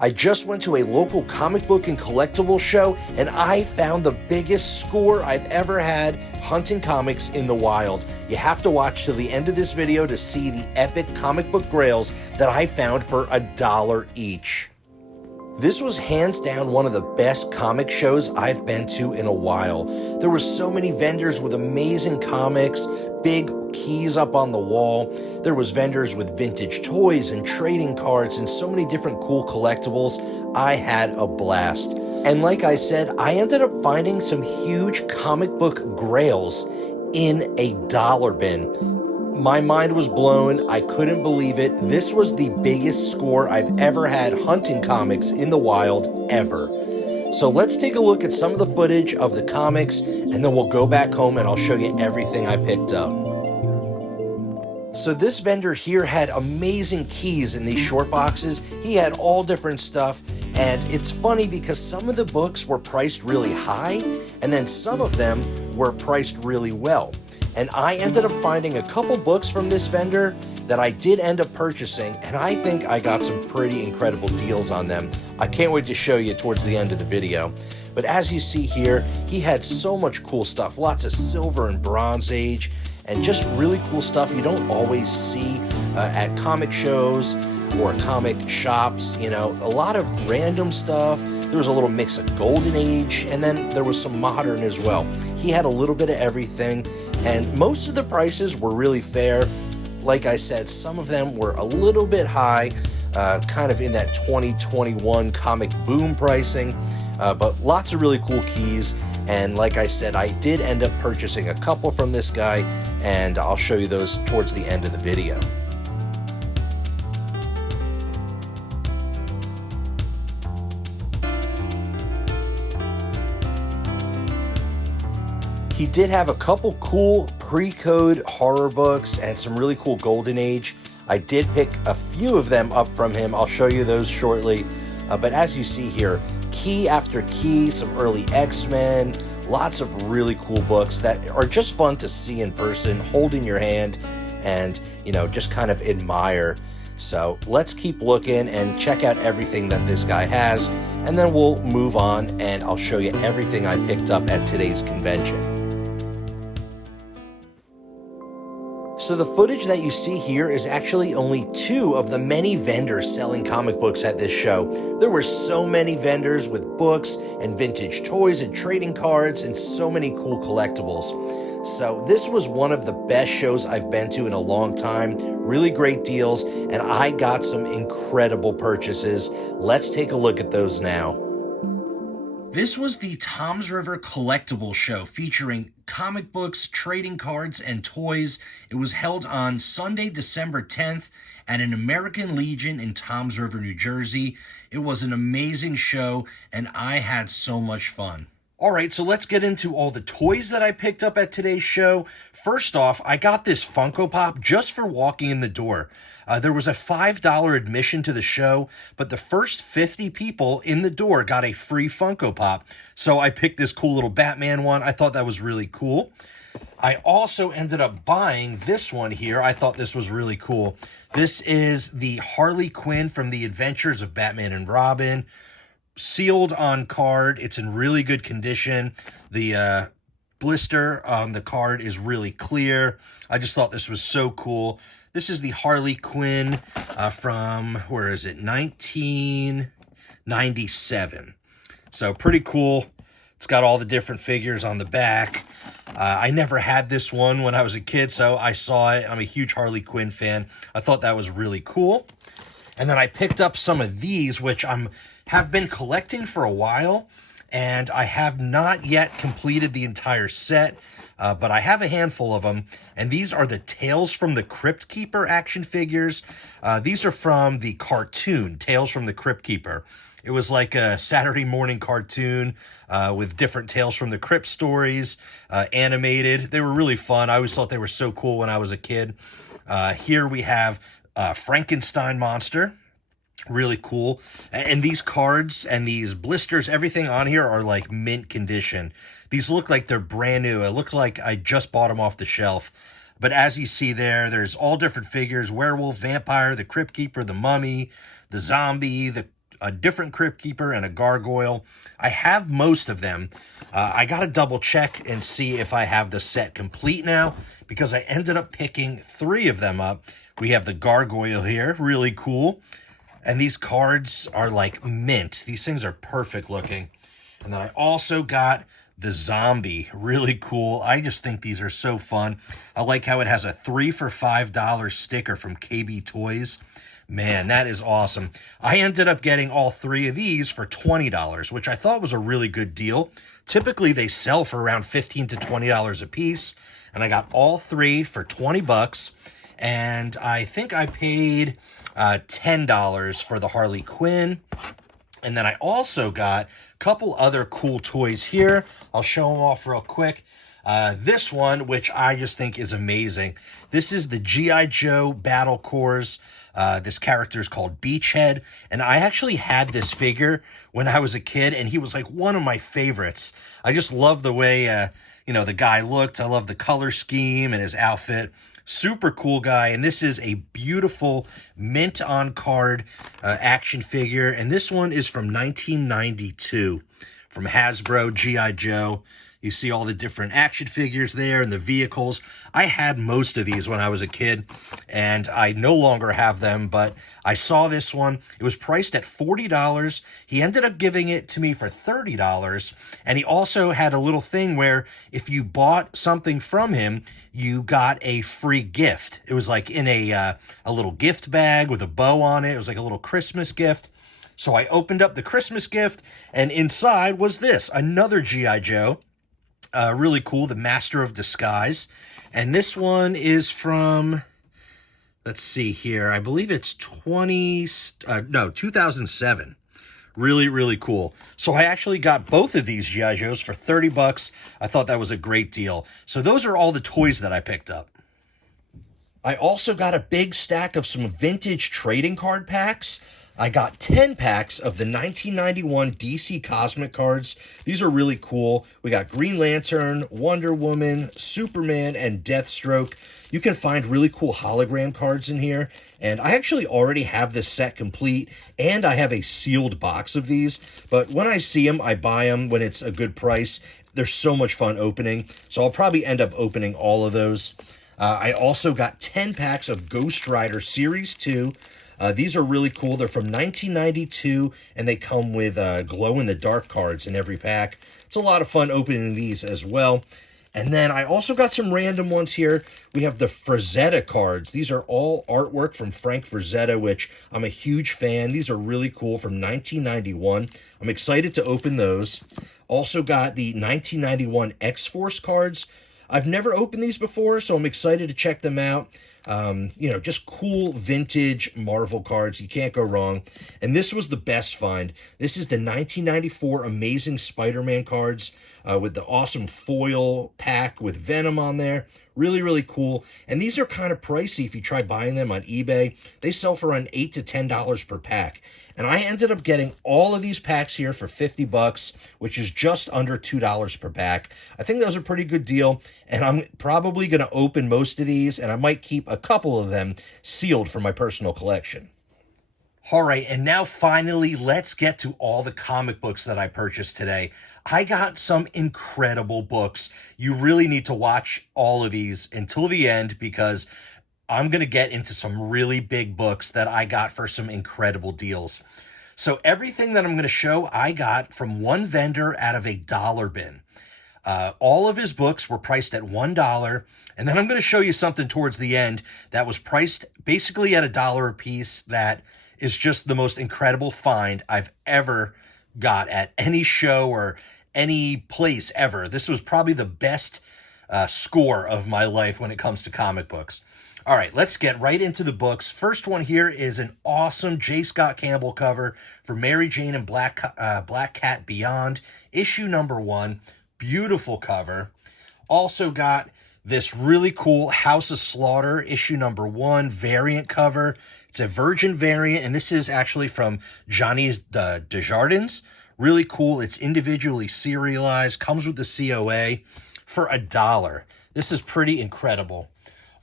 I just went to a local comic book and collectible show, and I found the biggest score I've ever had hunting comics in the wild. You have to watch till the end of this video to see the epic comic book grails that I found for $1 each. This was hands down one of the best comic shows I've been to in a while. There were so many vendors with amazing comics, big keys up on the wall. There was vendors with vintage toys and trading cards and so many different cool collectibles. I had a blast. And like I said, I ended up finding some huge comic book grails in a dollar bin. My mind was blown. I couldn't believe it. This was the biggest score I've ever had hunting comics in the wild ever. So let's take a look at some of the footage of the comics, and then we'll go back home and I'll show you everything I picked up. So this vendor here had amazing keys in these short boxes. He had all different stuff, and it's funny because some of the books were priced really high, and then some of them were priced really well. And I ended up finding a couple books from this vendor that I did end up purchasing, and I think I got some pretty incredible deals on them. I can't wait to show you towards the end of the video. But as you see here, he had so much cool stuff, lots of silver and bronze age, and just really cool stuff you don't always see at comic shows or comic shops. You know, a lot of random stuff. There was a little mix of golden age, and then there was some modern as well. He had a little bit of everything, and most of the prices were really fair. Like I said, some of them were a little bit high, kind of in that 2021 comic boom pricing, but lots of really cool keys. And like I said, I did end up purchasing a couple from this guy, and I'll show you those towards the end of the video. He did have a couple cool pre-code horror books and some really cool golden age. I did pick a few of them up from him. I'll show you those shortly. But as you see here, key after key, some early X-Men, lots of really cool books that are just fun to see in person, hold in your hand, and, you know, just kind of admire. So let's keep looking and check out everything that this guy has, and then we'll move on and I'll show you everything I picked up at today's convention. So the footage that you see here is actually only two of the many vendors selling comic books at this show. There were so many vendors with books and vintage toys and trading cards and so many cool collectibles. So this was one of the best shows I've been to in a long time. Really great deals, and I got some incredible purchases. Let's take a look at those now. This was the Toms River Collectible Show featuring comic books, trading cards, and toys. It was held on Sunday, December 10th at an American Legion in Toms River, New Jersey. It was an amazing show, and I had so much fun. All right, so let's get into all the toys that I picked up at today's show. First off, I got this Funko Pop just for walking in the door. There was a $5 admission to the show, but the first 50 people in the door got a free Funko Pop. So I picked this cool little Batman one. I thought that was really cool. I also ended up buying this one here. I thought this was really cool. This is the Harley Quinn from the Adventures of Batman and Robin. Sealed on card. It's in really good condition. The blister on the card is really clear. I just thought this was so cool. This is the Harley Quinn from, where is it, 1997. So pretty cool. It's got all the different figures on the back. I never had this one when I was a kid, so I saw it. I'm a huge Harley Quinn fan. I thought that was really cool. And then I picked up some of these, which have been collecting for a while, and I have not yet completed the entire set, but I have a handful of them, and these are the Tales from the Crypt Keeper action figures. These are from the cartoon, Tales from the Crypt Keeper. It was like a Saturday morning cartoon with different Tales from the Crypt stories, animated. They were really fun. I always thought they were so cool when I was a kid. Here we have Frankenstein monster. Really cool. And these cards and these blisters, everything on here are like mint condition. These look like they're brand new. It looked like I just bought them off the shelf. But as you see there, there's all different figures: werewolf, vampire, the Crypt Keeper, the mummy, the zombie, the a different Crypt Keeper, and a Gargoyle. I have most of them. I got to double check and see if I have the set complete now, because I ended up picking 3 of them up. We have the Gargoyle here, really cool. And these cards are like mint. These things are perfect looking. And then I also got the Zombie, really cool. I just think these are so fun. I like how it has a 3 for $5 sticker from KB Toys. Man, that is awesome. I ended up getting all 3 of these for $20, which I thought was a really good deal. Typically, they sell for around $15 to $20 a piece, and I got all 3 for 20 bucks. And I think I paid $10 for the Harley Quinn. And then I also got a couple other cool toys here. I'll show them off real quick. This one, which I just think is amazing. This is the G.I. Joe Battle Corps. This character is called Beachhead. And I actually had this figure when I was a kid, and he was like one of my favorites. I just love the way, the guy looked. I love the color scheme and his outfit. Super cool guy, and this is a beautiful mint on card action figure, and this one is from 1992 from Hasbro G.I. Joe. You see all the different action figures there and the vehicles. I had most of these when I was a kid, and I no longer have them, but I saw this one. It was priced at $40. He ended up giving it to me for $30, and he also had a little thing where if you bought something from him, you got a free gift. It was like in a little gift bag with a bow on it. It was like a little Christmas gift. So I opened up the Christmas gift, and inside was this, another G.I. Joe. Really cool, the Master of Disguise. And this one is from, let's see here, I believe it's 2007. Really, really cool. So I actually got both of these G.I. Joes for 30 bucks. I thought that was a great deal. So those are all the toys that I picked up. I also got a big stack of some vintage trading card packs. I got 10 packs of the 1991 DC Cosmic cards. These are really cool. We got Green Lantern, Wonder Woman, Superman, and Deathstroke. You can find really cool hologram cards in here. And I actually already have this set complete, and I have a sealed box of these. But when I see them, I buy them when it's a good price. They're so much fun opening. So I'll probably end up opening all of those. I also got 10 packs of Ghost Rider Series 2. These are really cool. They're from 1992, and they come with glow-in-the-dark cards in every pack. It's a lot of fun opening these as well. And then I also got some random ones here. We have the Frazetta cards. These are all artwork from Frank Frazetta, which I'm a huge fan. These are really cool, from 1991. I'm excited to open those. Also got the 1991 X-Force cards. I've never opened these before, so I'm excited to check them out. Just cool vintage Marvel cards. You can't go wrong. And this was the best find. This is the 1994 Amazing Spider-Man cards with the awesome foil pack with Venom on there. Really, really cool. And these are kind of pricey if you try buying them on eBay. They sell for around $8 to $10 per pack. And I ended up getting all of these packs here for 50 bucks, which is just under $2 per pack. I think that was a pretty good deal, and I'm probably going to open most of these, and I might keep a couple of them sealed for my personal collection. All right, and now finally, let's get to all the comic books that I purchased today. I got some incredible books. You really need to watch all of these until the end, because I'm going to get into some really big books that I got for some incredible deals. So everything that I'm going to show, I got from one vendor out of a dollar bin. All of his books were priced at $1. And then I'm going to show you something towards the end that was priced basically at $1 a piece. That is just the most incredible find I've ever got at any show or any place ever. This was probably the best score of my life when it comes to comic books. All right, let's get right into the books. First one here is an awesome J. Scott Campbell cover for Mary Jane and Black Cat Beyond, issue number 1. Beautiful cover. Also got this really cool House of Slaughter, issue number 1, variant cover. It's a Virgin variant, and this is actually from Johnny Desjardins. Really cool. It's individually serialized, comes with the COA for $1. This is pretty incredible.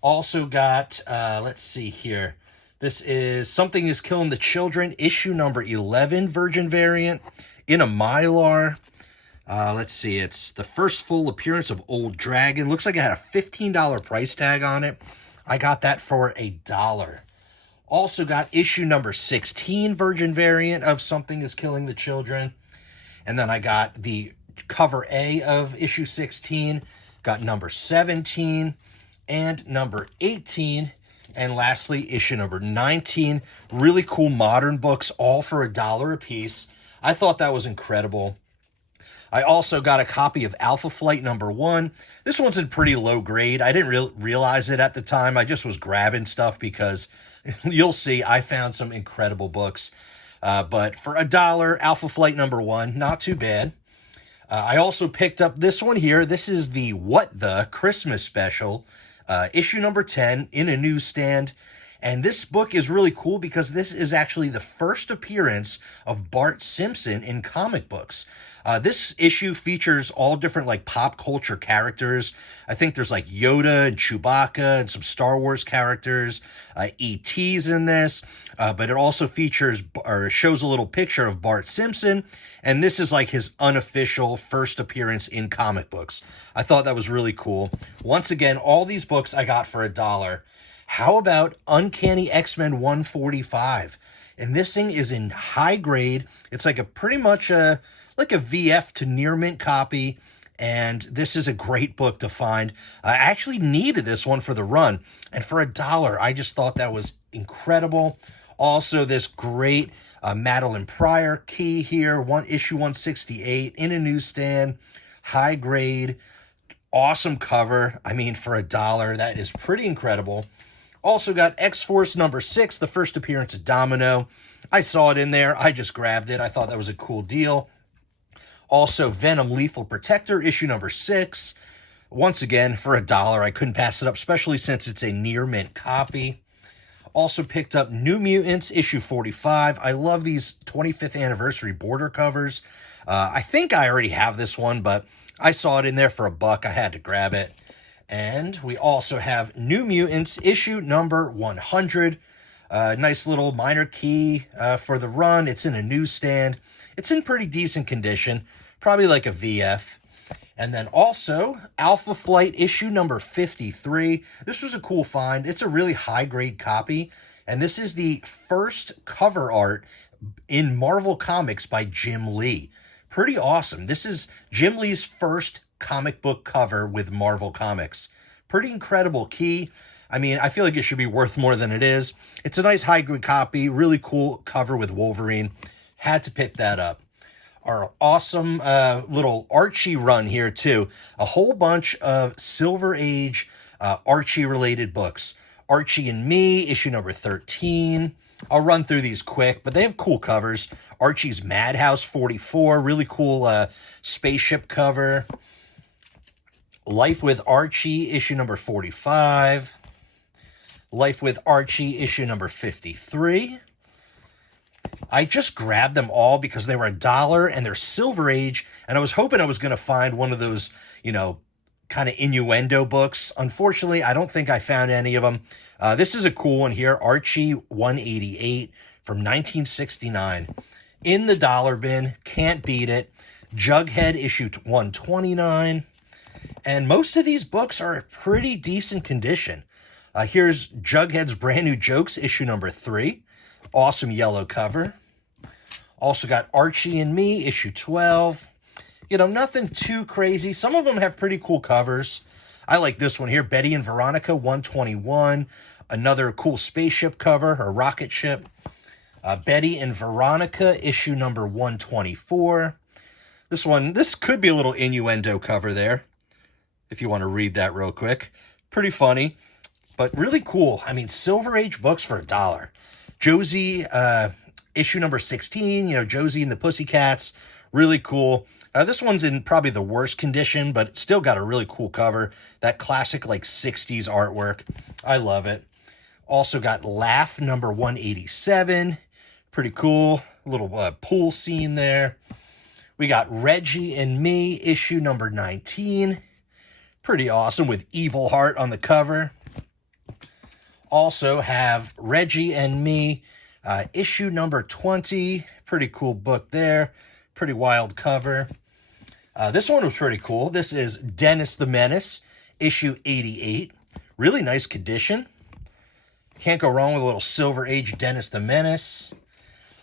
Also got, let's see here, This is Something is Killing the Children, issue number 11, Virgin variant, in a Mylar. Let's see, it's the first full appearance of Old Dragon. Looks like it had a $15 price tag on it. I got that for $1. Also got issue number 16, Virgin variant of Something is Killing the Children. And then I got the cover A of issue 16, got number 17 and number 18. And lastly, issue number 19. Really cool modern books, all for $1 a piece. I thought that was incredible. I also got a copy of Alpha Flight number 1. This one's in pretty low grade. I didn't realize it at the time. I just was grabbing stuff because you'll see I found some incredible books. But for $1, Alpha Flight number 1, not too bad. I also picked up this one here. This is the What the Christmas Special, issue number 10 in a newsstand. And this book is really cool because this is actually the first appearance of Bart Simpson in comic books. This issue features all different like pop culture characters. I think there's like Yoda and Chewbacca and some Star Wars characters. E.T.'s in this, but it also features or shows a little picture of Bart Simpson. And this is like his unofficial first appearance in comic books. I thought that was really cool. Once again, all these books I got for $1. How about Uncanny X-Men 145? And this thing is in high grade. It's like a pretty much like a VF to near mint copy. And this is a great book to find. I actually needed this one for the run. And for $1, I just thought that was incredible. Also, this great Madeline Pryor key here, issue 168 in a newsstand, high grade, awesome cover. I mean, for $1, that is pretty incredible. Also got X-Force number 6, the first appearance of Domino. I saw it in there. I just grabbed it. I thought that was a cool deal. Also, Venom Lethal Protector, issue number 6. Once again, for $1, I couldn't pass it up, especially since it's a near mint copy. Also picked up New Mutants, issue 45. I love these 25th anniversary border covers. I think I already have this one, but I saw it in there for $1. I had to grab it. And we also have New Mutants, issue number 100. Nice little minor key for the run. It's in a newsstand. It's in pretty decent condition, probably like a VF. And then also Alpha Flight issue number 53. This was a cool find. It's a really high-grade copy. And this is the first cover art in Marvel Comics by Jim Lee. Pretty awesome. This is Jim Lee's first comic book cover with Marvel Comics. Pretty incredible key. I mean, I feel like it should be worth more than it is. It's a nice high-grade copy. Really cool cover with Wolverine. Had to pick that up. Our awesome little Archie run here, too. A whole bunch of Silver Age Archie-related books. Archie and Me, issue number 13. I'll run through these quick, but they have cool covers. Archie's Madhouse 44, really cool spaceship cover. Life with Archie, issue number 45. Life with Archie, issue number 53. I just grabbed them all because they were $1 and they're Silver Age, and I was hoping I was going to find one of those, you know, kind of innuendo books. Unfortunately, I don't think I found any of them. This is a cool one here, Archie 188 from 1969. In the dollar bin, can't beat it. Jughead issue 129. And most of these books are in pretty decent condition. Here's Jughead's Brand New Jokes, issue number 3. Awesome yellow cover. Also got Archie and Me, issue 12. You know, nothing too crazy. Some of them have pretty cool covers. I like this one here, Betty and Veronica, 121. Another cool spaceship cover, or rocket ship. Betty and Veronica, issue number 124. This could be a little innuendo cover there, if you want to read that real quick. Pretty funny, but really cool. I mean, Silver Age books for $1. Josie, issue number 16, you know, Josie and the Pussycats, really cool. This one's in probably the worst condition, but it's still got a really cool cover. That classic, like, 60s artwork. I love it. Also got Laugh number 187. Pretty cool. A little pool scene there. We got Reggie and Me, issue number 19. Pretty awesome with Evil Heart on the cover. Also have Reggie and Me, issue number 20. Pretty cool book there. Pretty wild cover. This one was pretty cool. This is Dennis the Menace, issue 88. Really nice condition. Can't go wrong with a little Silver Age Dennis the Menace.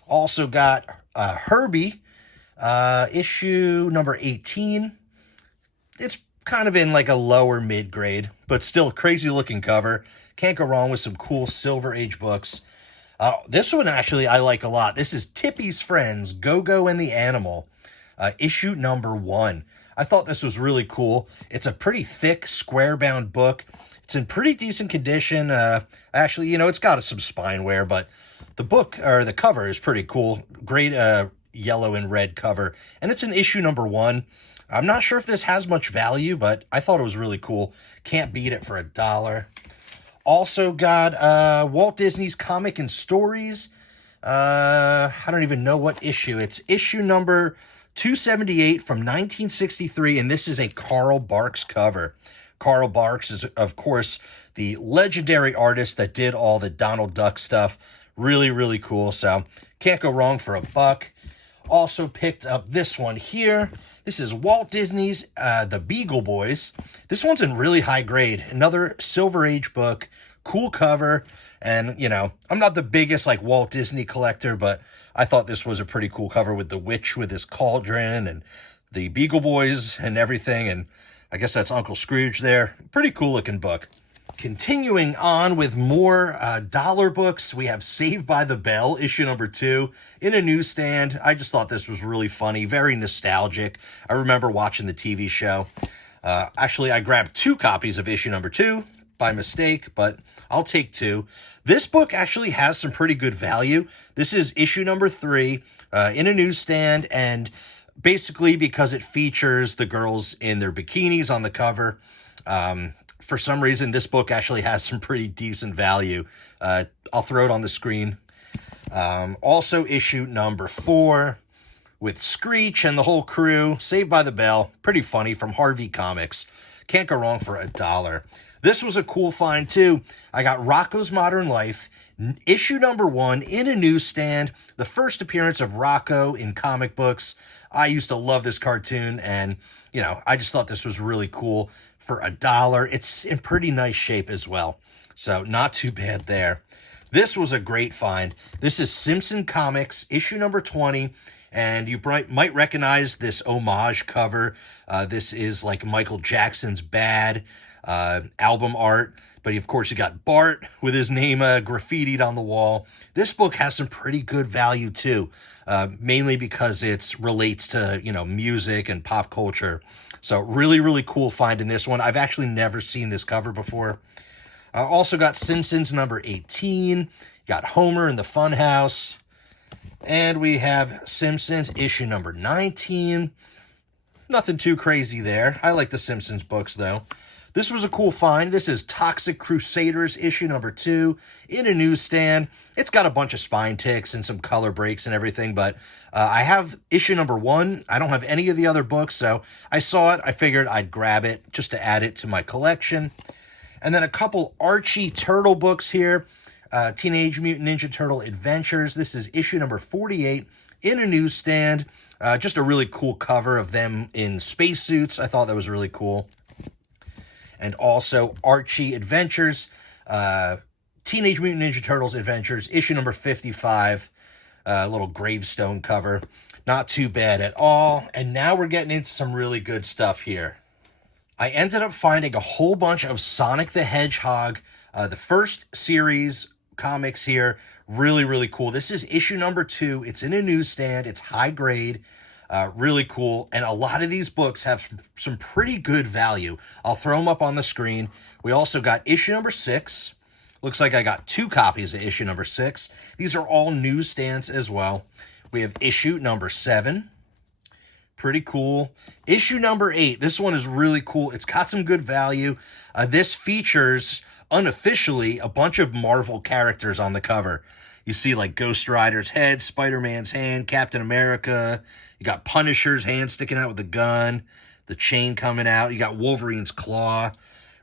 Also got Herbie, issue number 18. It's kind of in like a lower mid-grade, but still crazy looking cover. Can't go wrong with some cool Silver Age books. This one actually I like a lot. This is Tippy's Friends, Go-Go and the Animal, issue number 1. I thought this was really cool. It's a pretty thick, square-bound book. It's in pretty decent condition. Actually, it's got some spine wear, but the book, or the cover, is pretty cool. Great yellow and red cover. And it's in issue number 1. I'm not sure if this has much value, but I thought it was really cool. Can't beat it for $1. Also got Walt Disney's Comic and Stories. I don't even know what issue. It's issue number 278 from 1963, and this is a Carl Barks cover. Carl Barks is, of course, the legendary artist that did all the Donald Duck stuff. Really, really cool. So can't go wrong for $1. Also picked up this one here. This is Walt Disney's The Beagle Boys. This one's in really high grade. Another Silver Age book. Cool cover. And, I'm not the biggest Walt Disney collector, but I thought this was a pretty cool cover with the witch with his cauldron and the Beagle Boys and everything. And I guess that's Uncle Scrooge there. Pretty cool looking book. Continuing on with more dollar books, we have Saved by the Bell, issue number 2, in a newsstand. I just thought this was really funny, very nostalgic. I remember watching the TV show. Actually, I grabbed 2 copies of issue number 2 by mistake, but I'll take 2. This book actually has some pretty good value. This is issue number 3 in a newsstand, and basically because it features the girls in their bikinis on the cover. For some reason, this book actually has some pretty decent value. I'll throw it on the screen. Also, issue number 4 with Screech and the whole crew. Saved by the Bell. Pretty funny, from Harvey Comics. Can't go wrong for $1. This was a cool find, too. I got Rocko's Modern Life, issue number 1, in a newsstand. The first appearance of Rocko in comic books. I used to love this cartoon, and, I just thought this was really cool. For $1. It's in pretty nice shape as well. So not too bad there. This was a great find. This is Simpson Comics, issue number 20. And you might recognize this homage cover. This is like Michael Jackson's Bad album art. But of course, you got Bart with his name graffitied on the wall. This book has some pretty good value too. Mainly because it relates to, music and pop culture. So really, really cool find in this one. I've actually never seen this cover before. I also got Simpsons number 18. Got Homer in the Funhouse. And we have Simpsons issue number 19. Nothing too crazy there. I like the Simpsons books, though. This was a cool find. This is Toxic Crusaders issue number 2 in a newsstand. It's got a bunch of spine ticks and some color breaks and everything, but I have issue number 1. I don't have any of the other books, so I saw it. I figured I'd grab it just to add it to my collection. And then a couple Archie Turtle books here. Teenage Mutant Ninja Turtle Adventures. This is issue number 48 in a newsstand. Just a really cool cover of them in spacesuits. I thought that was really cool. And also Archie Adventures, Teenage Mutant Ninja Turtles Adventures, issue number 55, little gravestone cover. Not too bad at all. And now we're getting into some really good stuff here. I ended up finding a whole bunch of Sonic the Hedgehog, the first series comics here. Really, really cool. This is issue number 2. It's in a newsstand. It's high grade. Really cool. And a lot of these books have some pretty good value. I'll throw them up on the screen. We also got issue number 6. Looks like I got 2 copies of issue number 6. These are all newsstands as well. We have issue number 7. Pretty cool. Issue number 8. This one is really cool. It's got some good value. This features, unofficially, a bunch of Marvel characters on the cover. You see like Ghost Rider's head, Spider-Man's hand, Captain America. You got Punisher's hand sticking out with the gun, the chain coming out. You got Wolverine's claw.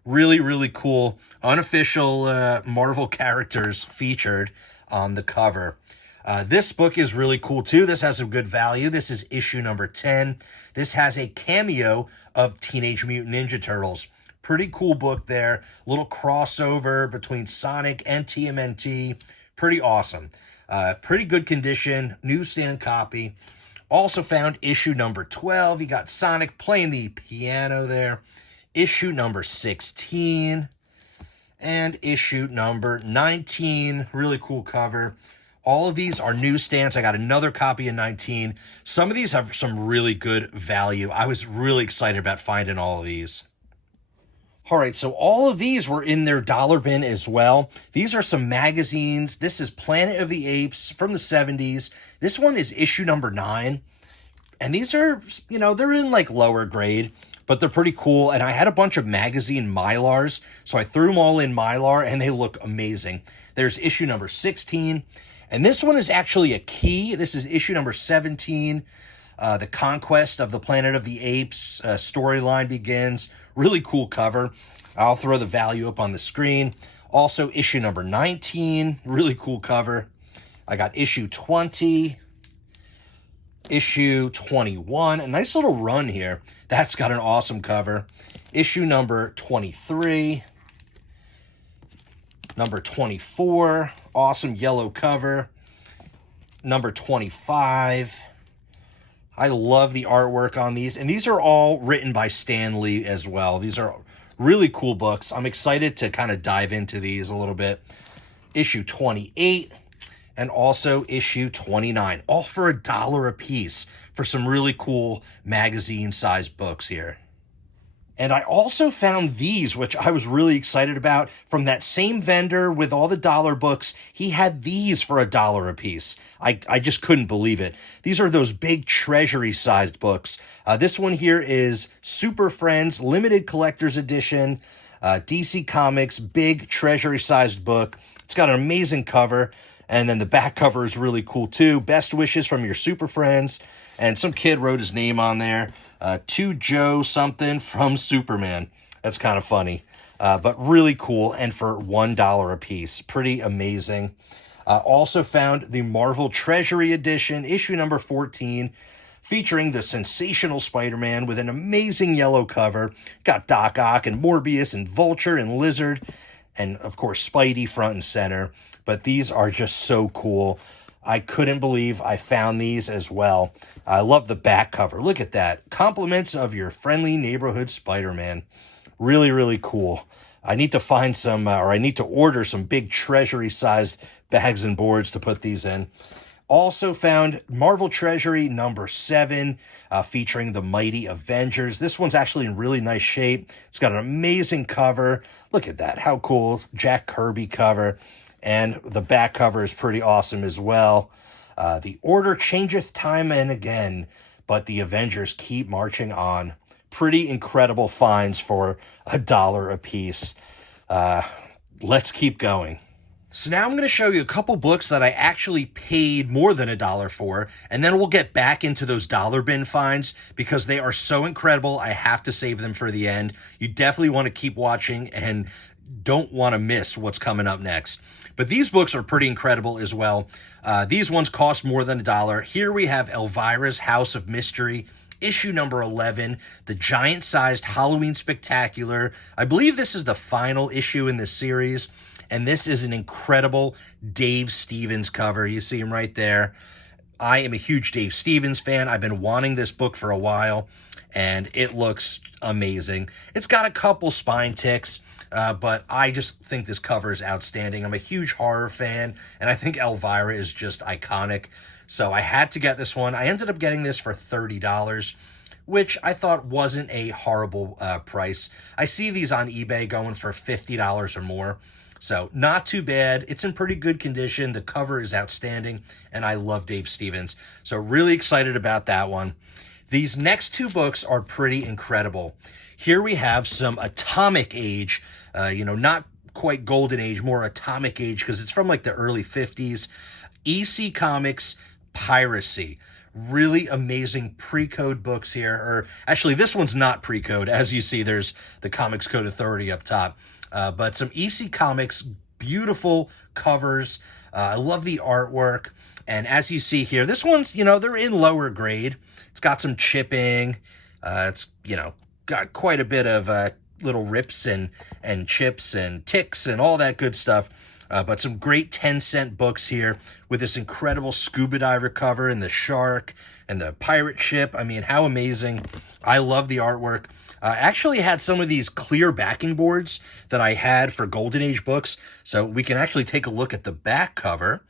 Really, really cool. Unofficial Marvel characters featured on the cover. This book is really cool too. This has some good value. This is issue number 10. This has a cameo of Teenage Mutant Ninja Turtles. Pretty cool book there. Little crossover between Sonic and TMNT. Pretty awesome. Pretty good condition. Newsstand copy. Also found issue number 12. You got Sonic playing the piano there. Issue number 16. And issue number 19. Really cool cover. All of these are newsstands. I got another copy of 19. Some of these have some really good value. I was really excited about finding all of these. All right, so all of these were in their dollar bin as well. These are some magazines. This is Planet of the Apes from the 70s. This one is issue number 9. And these are, you know, they're in like lower grade, but they're pretty cool. And I had a bunch of magazine Mylars, so I threw them all in Mylar, and they look amazing. There's issue number 16. And this one is actually a key. This is issue number 17. The Conquest of the Planet of the Apes storyline begins. Really cool cover. I'll throw the value up on the screen. Also, issue number 19. Really cool cover. I got issue 20. Issue 21. A nice little run here. That's got an awesome cover. Issue number 23. Number 24, awesome yellow cover. Number 25. I love the artwork on these. And these are all written by Stan Lee as well. These are really cool books. I'm excited to kind of dive into these a little bit. Issue 28 and also issue 29. All for $1 a piece for some really cool magazine-sized books here. And I also found these, which I was really excited about, from that same vendor with all the dollar books. He had these for $1 a piece. I just couldn't believe it. These are those big treasury-sized books. This one here is Super Friends Limited Collector's Edition, DC Comics, big treasury-sized book. It's got an amazing cover, and then the back cover is really cool too. Best wishes from your Super Friends, and some kid wrote his name on there. To Joe something from Superman. That's kind of funny, but really cool, and for $1 a piece. Pretty amazing. Also found the Marvel Treasury Edition, issue number 14, featuring the sensational Spider-Man with an amazing yellow cover. Got Doc Ock and Morbius and Vulture and Lizard, and of course Spidey front and center. But these are just so cool. I couldn't believe I found these as well. I love the back cover. Look at that. Compliments of your friendly neighborhood Spider-Man. Really, really cool. I need to find some, or I need to order some big treasury-sized bags and boards to put these in. Also found Marvel Treasury number 7, featuring the Mighty Avengers. This one's actually in really nice shape. It's got an amazing cover. Look at that. How cool. Jack Kirby cover. And the back cover is pretty awesome as well. The order changeth time and again, but the Avengers keep marching on. Pretty incredible finds for $1 a piece. Let's keep going. So now I'm going to show you a couple books that I actually paid more than $1 for, and then we'll get back into those dollar bin finds because they are so incredible. I have to save them for the end. You definitely want to keep watching and don't want to miss what's coming up next. But these books are pretty incredible as well. These ones cost more than $1. Here we have Elvira's House of Mystery, issue number 11, the giant-sized Halloween Spectacular. I believe this is the final issue in this series, and this is an incredible Dave Stevens cover. You see him right there. I am a huge Dave Stevens fan. I've been wanting this book for a while, and it looks amazing. It's got a couple spine ticks, but I just think this cover is outstanding. I'm a huge horror fan, and I think Elvira is just iconic. So I had to get this one. I ended up getting this for $30, which I thought wasn't a horrible price. I see these on eBay going for $50 or more. So not too bad. It's in pretty good condition. The cover is outstanding, and I love Dave Stevens. So really excited about that one. These next two books are pretty incredible. Here we have some Atomic Age, not quite Golden Age, more Atomic Age, because it's from like the early 50s. EC Comics Piracy. Really amazing pre-code books here. Or actually, this one's not pre-code. As you see, there's the Comics Code Authority up top. But some EC Comics, beautiful covers. I love the artwork. And as you see here, this one's, they're in lower grade. It's got some chipping. It's, got quite a bit of little rips and chips and ticks and all that good stuff. But some great 10-cent books here with this incredible scuba diver cover and the shark and the pirate ship. I mean, how amazing. I love the artwork. I actually had some of these clear backing boards that I had for Golden Age books, so we can actually take a look at the back cover.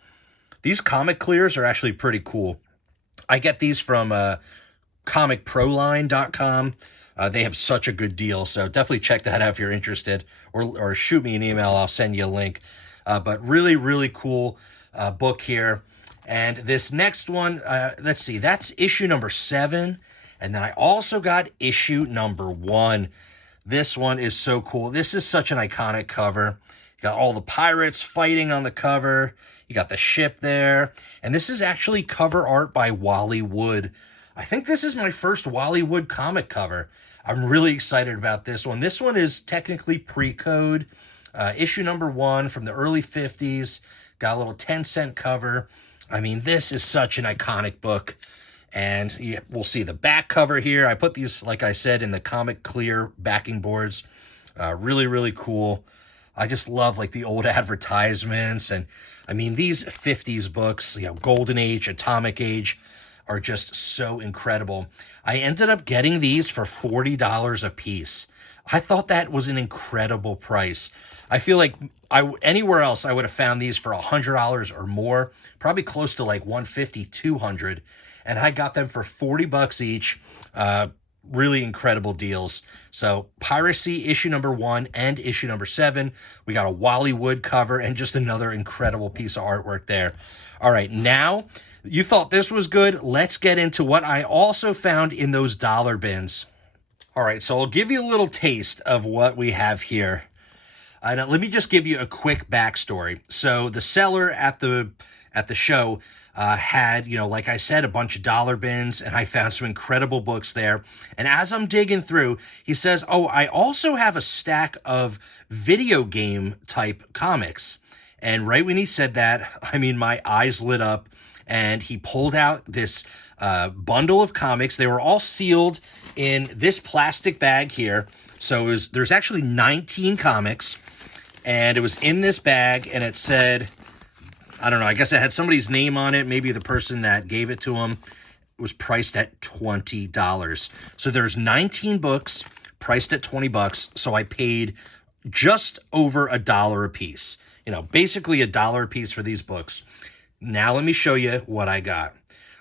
These comic clears are actually pretty cool. I get these from comicproline.com. They have such a good deal, so definitely check that out if you're interested, or shoot me an email. I'll send you a link. But really, really cool book here. And this next one, let's see, that's issue number 7. And then I also got issue number 1. This one is so cool. This is such an iconic cover. You got all the pirates fighting on the cover. You got the ship there. And this is actually cover art by Wally Wood. I think this is my first Wally Wood comic cover. I'm really excited about this one. This one is technically pre-code. Issue number 1 from the early 50s. Got a little 10-cent cover. I mean, this is such an iconic book. And we'll see the back cover here. I put these, like I said, in the comic clear backing boards. Really, really cool. I just love like the old advertisements. And I mean, these 50s books, Golden Age, Atomic Age, are just so incredible. I ended up getting these for $40 a piece. I thought that was an incredible price. I feel like anywhere else I would have found these for $100 or more, probably close to like $150, $200, and I got them for $40 each. Really incredible deals. So Piracy issue number 1 and issue number 7. We got a Wally Wood cover and just another incredible piece of artwork there. All right, now you thought this was good. Let's get into what I also found in those dollar bins. All right, so I'll give you a little taste of what we have here. Let me just give you a quick backstory. So the seller at the show had, like I said, a bunch of dollar bins, and I found some incredible books there. And as I'm digging through, he says, oh, I also have a stack of video game type comics. And right when he said that, I mean, my eyes lit up, and he pulled out this bundle of comics. They were all sealed in this plastic bag here. So there's actually 19 comics, and it was in this bag, and it said, I don't know, I guess it had somebody's name on it, maybe the person that gave it to him. It was priced at $20. So there's 19 books priced at $20, so I paid just over $1 a piece. Basically $1 a piece for these books. Now let me show you what I got.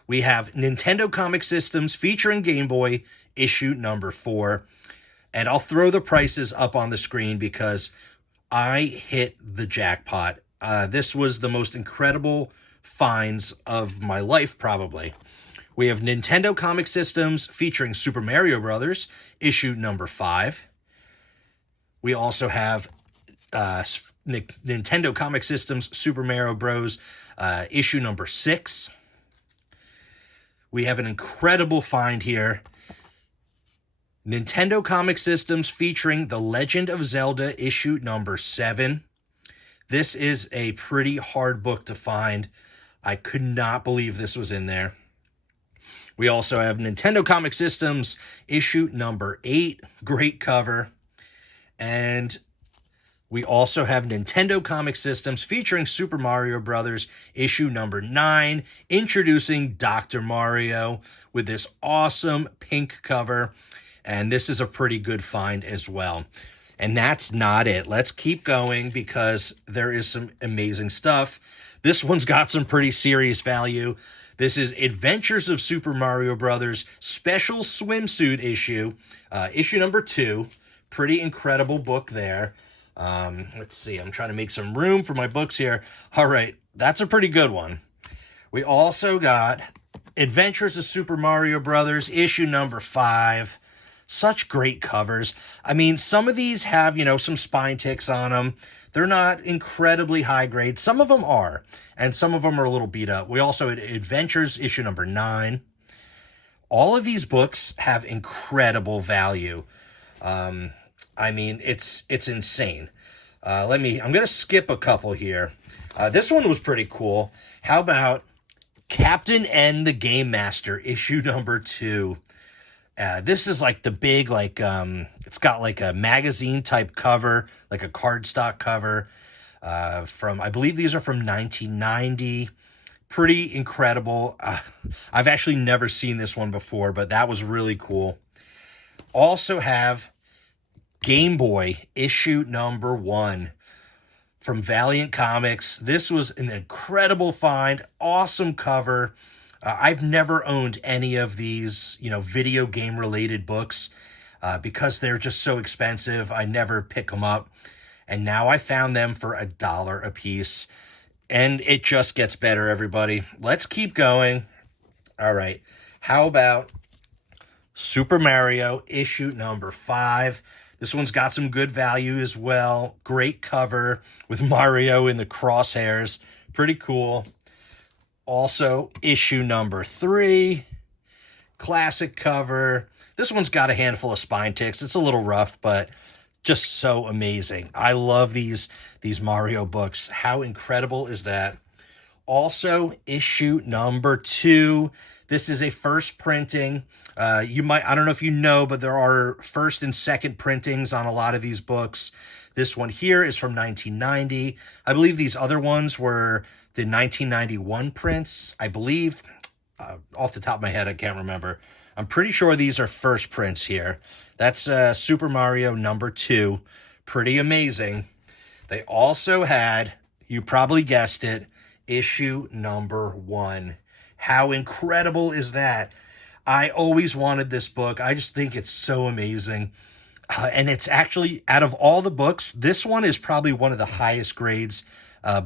We have Nintendo Comic Systems featuring Game Boy, issue number 4. And I'll throw the prices up on the screen because I hit the jackpot. This was the most incredible finds of my life, probably. We have Nintendo Comic Systems featuring Super Mario Brothers, issue number 5. We also have Nintendo Comic Systems Super Mario Bros. Issue number 6. We have an incredible find here. Nintendo Comic Systems featuring The Legend of Zelda issue number 7. This is a pretty hard book to find. I could not believe this was in there. We also have Nintendo Comic Systems issue number 8. Great cover. And we also have Nintendo Comic Systems featuring Super Mario Brothers issue number 9, introducing Dr. Mario with this awesome pink cover. And this is a pretty good find as well. And that's not it. Let's keep going because there is some amazing stuff. This one's got some pretty serious value. This is Adventures of Super Mario Brothers special swimsuit issue, issue number 2. Pretty incredible book there. Let's see. I'm trying to make some room for my books here. All right. That's a pretty good one. We also got Adventures of Super Mario Brothers issue number 5. Such great covers. I mean, some of these have, some spine ticks on them. They're not incredibly high grade. Some of them are, and some of them are a little beat up. We also had Adventures issue number 9. All of these books have incredible value. I mean, it's insane. I'm going to skip a couple here. This one was pretty cool. How about Captain N the Game Master, issue number 2? This is like the big, like, it's got like a magazine type cover, like a cardstock cover, I believe these are from 1990. Pretty incredible. I've actually never seen this one before, but that was really cool. Also have Game Boy, issue number 1 from Valiant Comics. This was an incredible find, awesome cover. I've never owned any of these, video game related books because they're just so expensive. I never pick them up. And now I found them for $1 a piece. And it just gets better, everybody. Let's keep going. All right. How about Super Mario, issue number 5? This one's got some good value as well. Great cover with Mario in the crosshairs. Pretty cool. Also, issue number 3. Classic cover. This one's got a handful of spine ticks. It's a little rough, but just so amazing. I love these Mario books. How incredible is that? Also, issue number 2. This is a first printing. I don't know if you know, but there are first and second printings on a lot of these books. This one here is from 1990. I believe these other ones were the 1991 prints. I believe, off the top of my head, I can't remember. I'm pretty sure these are first prints here. That's Super Mario number 2. Pretty amazing. They also had, you probably guessed it, issue number 1. How incredible is that? I always wanted this book. I just think it's so amazing. And it's actually, out of all the books, this one is probably one of the highest grades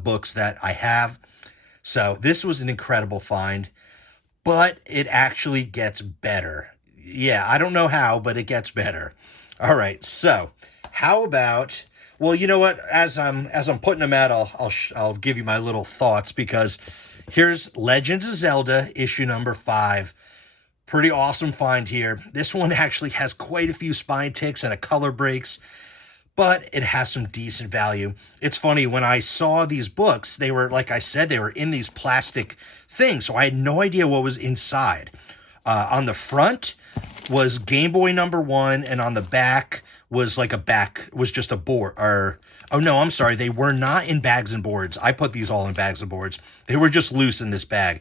books that I have. So this was an incredible find. But it actually gets better. Yeah, I don't know how, but it gets better. All right, so how about, well, you know what? As I'm putting them out, I'll give you my little thoughts, because here's Legends of Zelda, issue number 5. Pretty awesome find here. This one actually has quite a few spine ticks and a color breaks, but it has some decent value. It's funny, when I saw these books, they were, like I said, they were in these plastic things, so I had no idea what was inside. On the front was Game Boy number 1, and on the back was just a board. Oh no, I'm sorry, they were not in bags and boards. I put these all in bags and boards. They were just loose in this bag.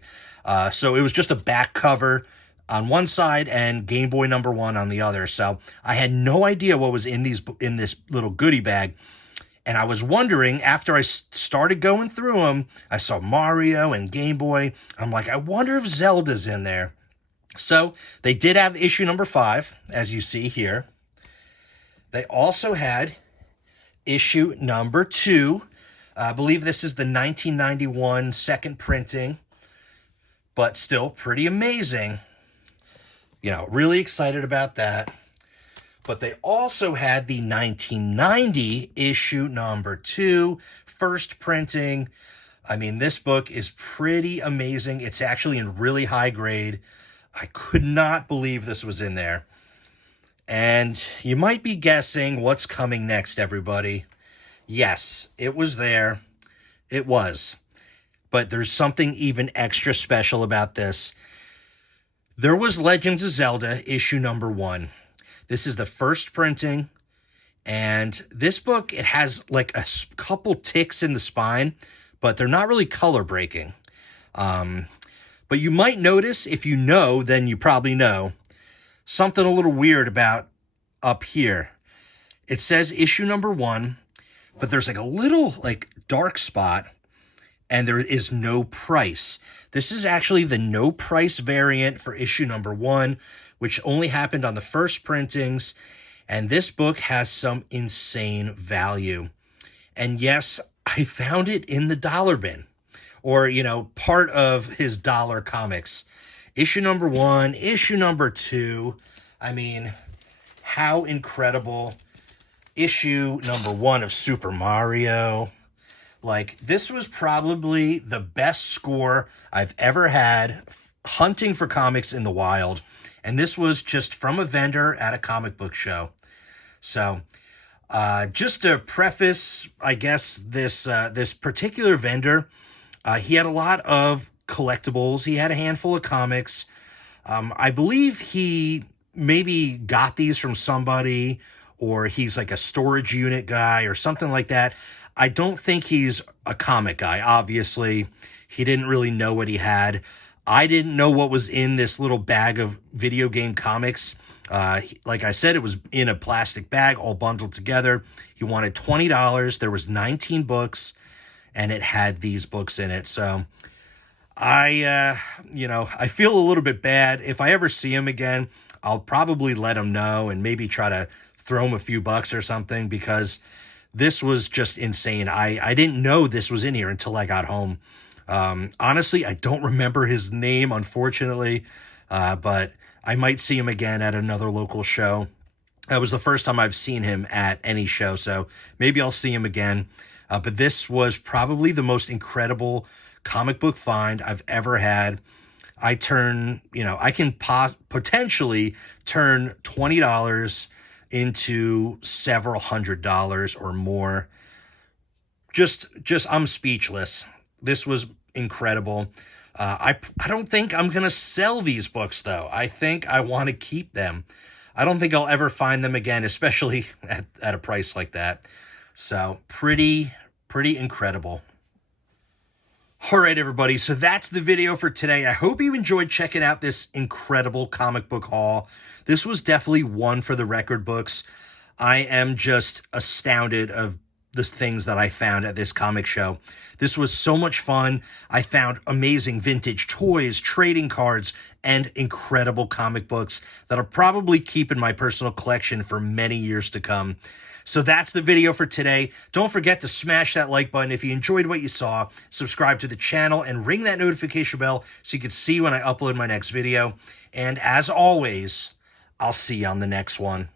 So it was just a back cover on one side and Game Boy number 1 on the other. So I had no idea what was in this little goodie bag. And I was wondering, after I started going through them, I saw Mario and Game Boy. I'm like, I wonder if Zelda's in there. So they did have issue number 5, as you see here. They also had issue number 2. I believe this is the 1991 second printing, but still pretty amazing. Really excited about that. But they also had the 1990 issue number 2, first printing. I mean, this book is pretty amazing. It's actually in really high grade. I could not believe this was in there. And you might be guessing what's coming next, everybody. Yes, it was there. It was. But there's something even extra special about this. There was Legends of Zelda, issue number 1. This is the first printing. And this book, it has like a couple ticks in the spine, but they're not really color breaking. But you might notice, if you know, then you probably know, something a little weird about up here. It says issue number 1, but there's like a little dark spot, and there is no price. This is actually the no price variant for issue number 1, which only happened on the first printings. And this book has some insane value. And yes, I found it in the dollar bin, or, part of his dollar comics. Issue number 1, issue number 2. I mean, how incredible. Issue number 1 of Super Mario. This was probably the best score I've ever had hunting for comics in the wild. And this was just from a vendor at a comic book show. So just to preface, I guess, this particular vendor, he had a lot of collectibles. He had a handful of comics. I believe he maybe got these from somebody, or he's like a storage unit guy or something like that. I don't think he's a comic guy. Obviously, he didn't really know what he had. I didn't know what was in this little bag of video game comics. Like I said, it was in a plastic bag, all bundled together. He wanted $20. There was 19 books, and it had these books in it. So I feel a little bit bad. If I ever see him again, I'll probably let him know and maybe try to throw him a few bucks or something, because this was just insane. I didn't know this was in here until I got home. Honestly, I don't remember his name, unfortunately, but I might see him again at another local show. That was the first time I've seen him at any show, so maybe I'll see him again. But this was probably the most incredible comic book find I've ever had. I can potentially turn $20 into several $100s or more. Just I'm speechless. This was incredible. I don't think I'm going to sell these books, though. I think I want to keep them. I don't think I'll ever find them again, especially at a price like that. So pretty incredible. All right, everybody. So that's the video for today. I hope you enjoyed checking out this incredible comic book haul. This was definitely one for the record books. I am just astounded of the things that I found at this comic show. This was so much fun. I found amazing vintage toys, trading cards, and incredible comic books that I'll probably keep in my personal collection for many years to come. So that's the video for today. Don't forget to smash that like button if you enjoyed what you saw. Subscribe to the channel and ring that notification bell so you can see when I upload my next video. And as always, I'll see you on the next one.